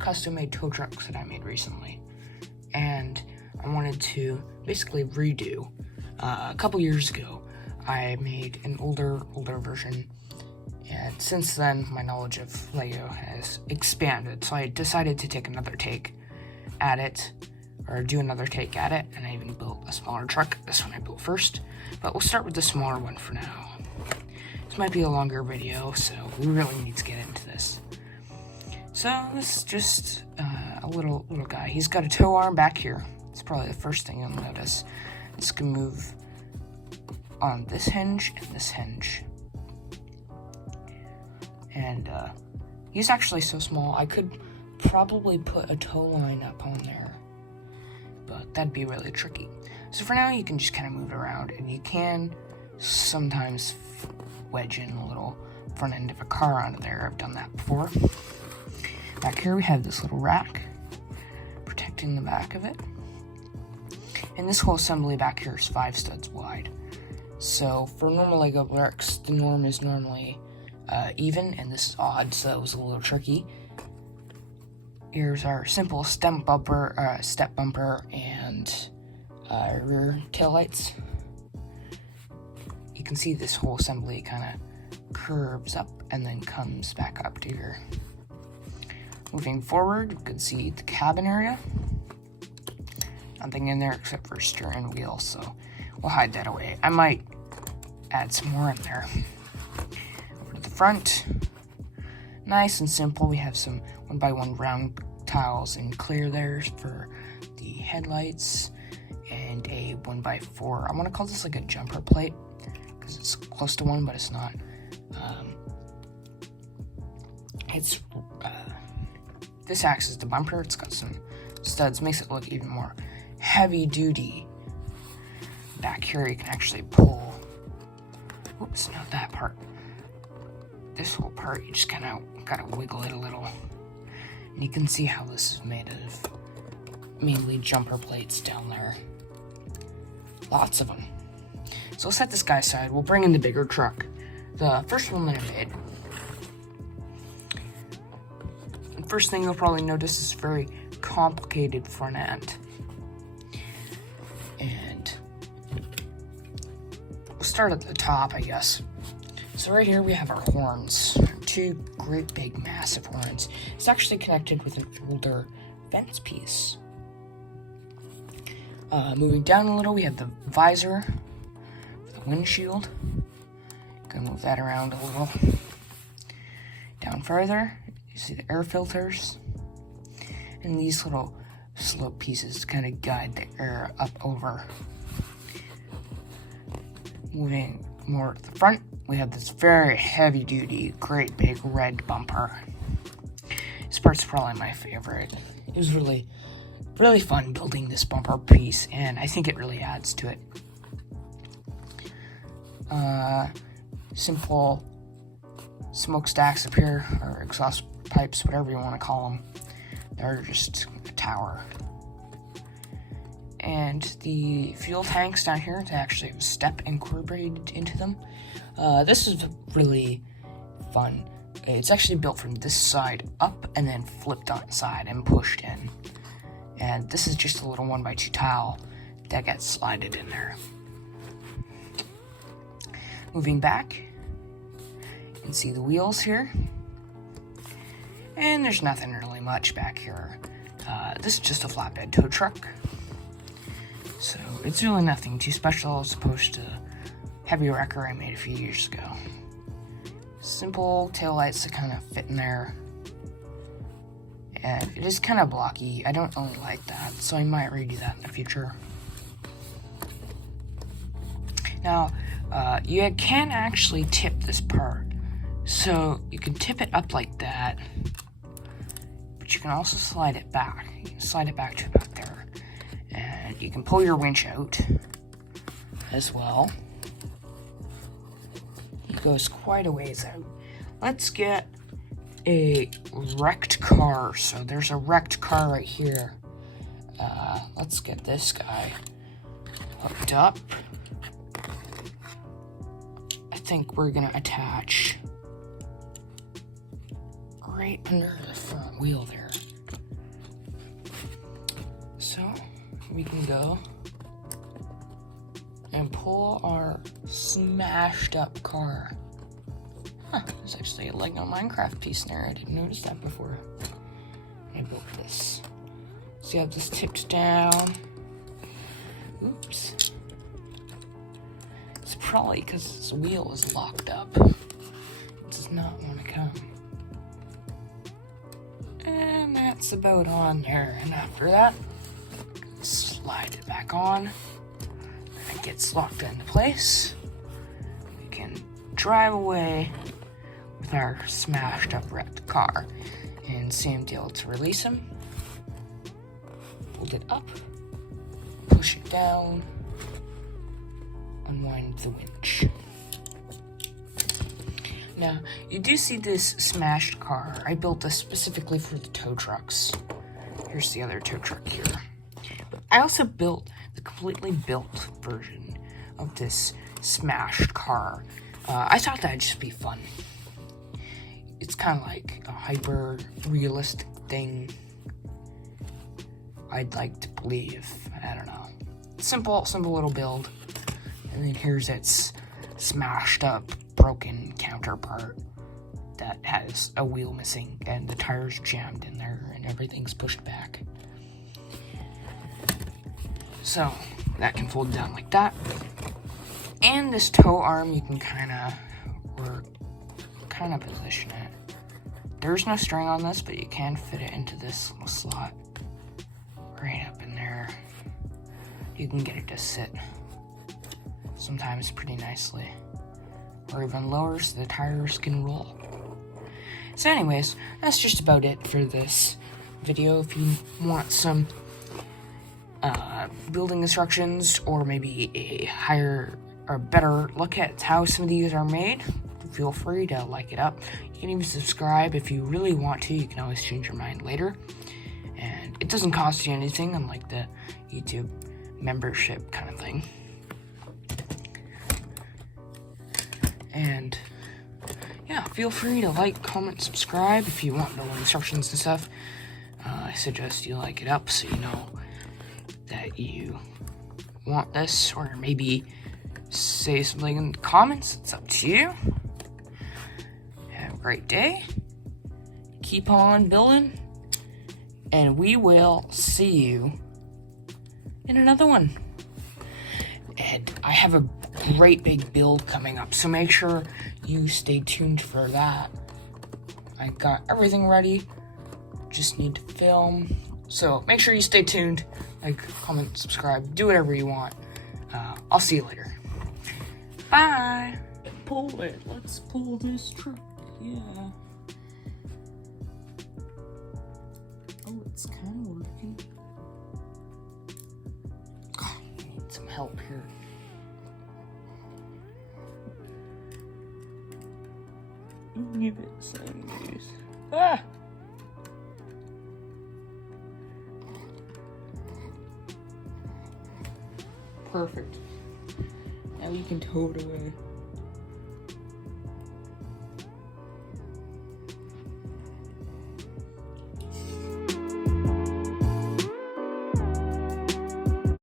custom-made tow trucks that I made recently, and I wanted to basically redo. A couple years ago, I made an older version, and since then, my knowledge of Lego has expanded, so I decided to take another take at it, or do another take at it, and I even built a smaller truck. This one I built first, but we'll start with the smaller one for now. This might be a longer video, so we really need to get into this. So this is just a little guy. He's got a tow arm back here. It's probably the first thing you'll notice. This can move on this hinge and this hinge. And he's actually so small, I could probably put a tow line up on there, but that'd be really tricky. So for now, you can just kind of move it around, and you can sometimes wedge in a little front end of a car onto there. I've done that before. Back here we have this little rack protecting the back of it. And this whole assembly back here is 5 studs wide. So for normal Lego bricks, the norm is normally even, and this is odd, so it was a little tricky. Here's our simple step bumper, and rear taillights. You can see this whole assembly kind of curves up and then comes back up to here. Moving forward, you can see the cabin area. Nothing in there except for steering wheel, so we'll hide that away. I might add some more in there. Over to the front. Nice and simple. We have some 1x1 round tiles in clear there for the headlights, and a 1x4. I want to call this like a jumper plate because it's close to one, but it's not. This acts as the bumper. It's got some studs, makes it look even more heavy duty. Back here you can actually pull. Oops, not that part. This whole part, you just kind of gotta wiggle it a little. And you can see how this is made of mainly jumper plates down there. Lots of them. So we'll set this guy aside. We'll bring in the bigger truck. The first one that I made. The first thing you'll probably notice is very complicated front end. And we'll start at the top, I guess. So right here we have our horns. 2 great big massive horns. It's actually connected with an older fence piece. Moving down a little, we have the visor, the windshield. Gonna move that around a little. Down further, you see the air filters. And these little slope pieces kind of guide the air up over. Moving more to the front, we have this very heavy duty, great big red bumper. This part's probably my favorite. It was really fun building this bumper piece, and I think it really adds to it. Simple smokestacks up here, or exhaust pipes, whatever you want to call them. They're just a tower. And the fuel tanks down here, they actually have a step incorporated into them. This is really fun. It's actually built from this side up and then flipped on its side and pushed in. And this is just a little 1x2 tile that gets slided in there. Moving back, you can see the wheels here. And there's nothing really much back here. This is just a flatbed tow truck. So it's really nothing too special as opposed to Heavy Wrecker I made a few years ago. Simple taillights that kind of fit in there. And it is kind of blocky. I don't really like that, so I might redo that in the future. Now, you can actually tip this part. So you can tip it up like that, but you can also slide it back. You can slide it back to about there. And you can pull your winch out as well. It goes quite a ways out. Let's get a wrecked car. So there's a wrecked car right here. Let's get this guy hooked up. I think we're gonna attach right under the front wheel there. we can go and pull our smashed up car. Huh, there's actually a Lego Minecraft piece in there. I didn't notice that before. I built this. So you have this tipped down. Oops. It's probably because this wheel is locked up. It does not want to come. And that's about on there. And after that, slide it back on. It gets locked into place. We can drive away with our smashed up wrecked car. And same deal to release him. Hold it up, push it down, unwind the winch. Now, you do see this smashed car. I built this specifically for the tow trucks. Here's the other tow truck here. But I also built the completely built version of this smashed car. I thought that'd just be fun. It's kind of like a hyper realistic thing. I'd like to believe. I don't know. Simple little build. And then here's its smashed up, broken counterpart that has a wheel missing and the tires jammed in there and everything's pushed back. So that can fold down like that. And this tow arm, you can kind of position it. There's no string on this, but you can fit it into this little slot right up in there. You can get it to sit sometimes pretty nicely, or even lower so the tires can roll. So anyways, that's just about it for this video. If you want some building instructions or maybe a higher or better look at how some of these are made, feel free to like it up. You can even subscribe if you really want to. You can always change your mind later. And it doesn't cost you anything, unlike the YouTube membership kind of thing. And yeah, feel free to like, comment, subscribe if you want no instructions and stuff. I suggest you like it up so you know that you want this, or maybe say something in the comments. It's up to you. Have a great day. Keep on building. And we will see you in another one. And I have a great big build coming up, so make sure you stay tuned for that. I got everything ready. Just need to film. So make sure you stay tuned. Like, comment, subscribe, do whatever you want. I'll see you later. Bye. Pull it. Let's pull this truck. Yeah. Oh, it's kind of working. I need some help here. Give it some use. Ah! Perfect. Now you can tow it away.